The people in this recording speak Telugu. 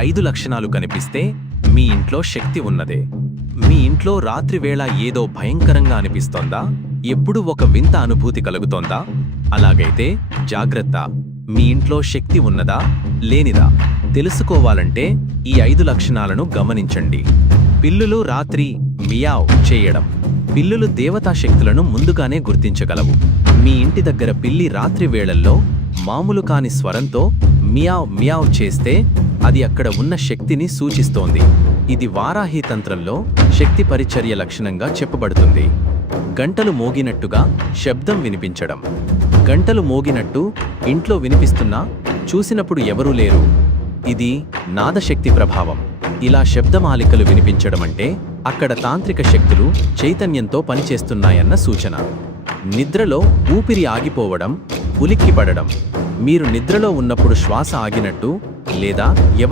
5 లక్షణాలు కనిపిస్తే మీ ఇంట్లో శక్తి ఉన్నదే. మీ ఇంట్లో రాత్రివేళ ఏదో భయంకరంగా అనిపిస్తోందా? ఎప్పుడు ఒక వింత అనుభూతి కలుగుతోందా? అలాగైతే జాగ్రత్త, మీ ఇంట్లో శక్తి ఉన్నదా లేనిదా తెలుసుకోవాలంటే ఈ 5 లక్షణాలను గమనించండి. పిల్లులు రాత్రి మియావ్ చేయడం. పిల్లులు దేవతా శక్తులను ముందుగానే గుర్తించగలవు. మీ ఇంటి దగ్గర పిల్లి రాత్రి వేళల్లో మామూలు కాని స్వరంతో మియావ్ మియావ్ చేస్తే అది అక్కడ ఉన్న శక్తిని సూచిస్తోంది. ఇది వారాహి తంత్రంలో శక్తి పరిచర్య లక్షణంగా చెప్పబడుతుంది. గంటలు మోగినట్టుగా శబ్దం వినిపించడం. గంటలు మోగినట్టు ఇంట్లో వినిపిస్తున్నా చూసినప్పుడు ఎవరూ లేరు. ఇది నాదశక్తి ప్రభావం. ఇలా శబ్దమాలికలు వినిపించడమంటే అక్కడ తాంత్రిక శక్తులు చైతన్యంతో పనిచేస్తున్నాయన్న సూచన. నిద్రలో ఊపిరి ఆగిపోవడం, ఉలిక్కిపడడం. మీరు నిద్రలో ఉన్నప్పుడు శ్వాస ఆగినట్టు లేదా